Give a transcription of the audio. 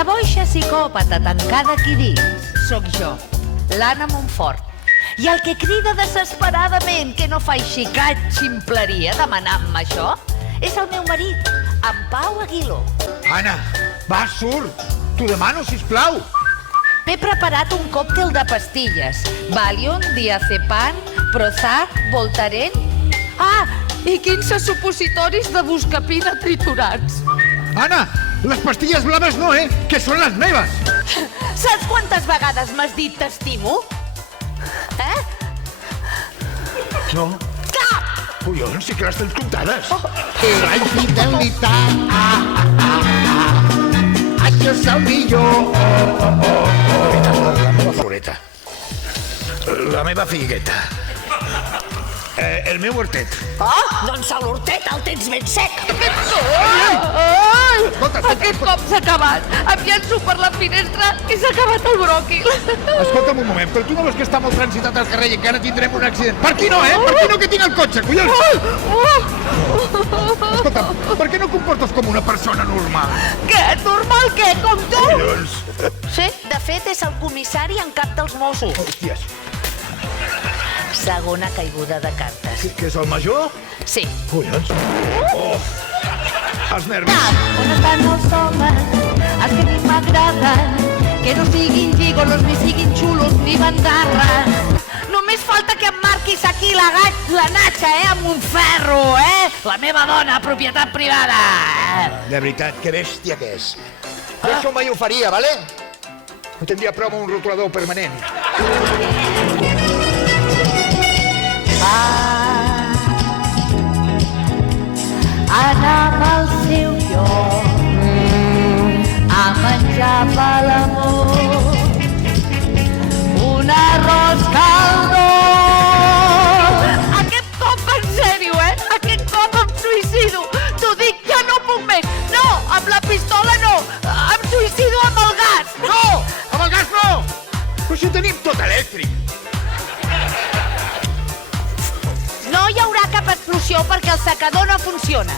La boixa psicòpata tancada aquí dins sóc jo, l'Anna Montfort. I el que crida desesperadament que no fa xicat ximpleria demanant-me això és el meu marit, en Pau Aguiló. Anna, va, surt! T'ho demano, sisplau! M'he preparat un còctel de pastilles. Valium, diazepam, Prozac, Voltaren... Ah, i 15 supositoris de buscapina triturats. Anna, les pastilles blaves no, que són les meves! Saps quantes vegades m'has dit t'estimo? No? Cap! Collons, sí que les tens comptades. La infidelitat, això és el millor. La meva floreta. La meva figueta. El meu hortet. Doncs a l'hortet el tens ben sec. Escolta, Aquest cop s'ha acabat. Em llenço per la finestra i s'ha acabat el bròquil. Escolta'm un moment, però tu no veus que està molt transitat al carrer i encara tindrem un accident? Per aquí no, Per aquí no, que tinc el cotxe, collons! Escolta'm, per què no comportes com una persona normal? Què? Normal què? Com tu? Collons! Sí, de fet és el comissari en cap dels Mossos. Hòsties, Segona caiguda de cartes. que és el major? Sí. Collons! Oh! Els nervis! On estan els homes, els que a mi m'agraden, que no siguin gigolos, ni siguin xulos, ni bandarres. Només falta que em marquis aquí la natxa, amb un ferro, La meva dona, propietat privada. De veritat, que bèstia que és. Jo això mai ho faria, vale? No tindria prou amb un rotulador permanent. Anava al seu lloc a menjar per l'amor un arròs caldós. Aquest cop en sèrio, Aquest cop em suïcido. T'ho dic, ja no puc més. No, amb la pistola no. Em suïcido amb el gas. No! Amb el gas no! Però si tenim tot elèctric. No hi haurà cap explosió perquè el secador no funciona.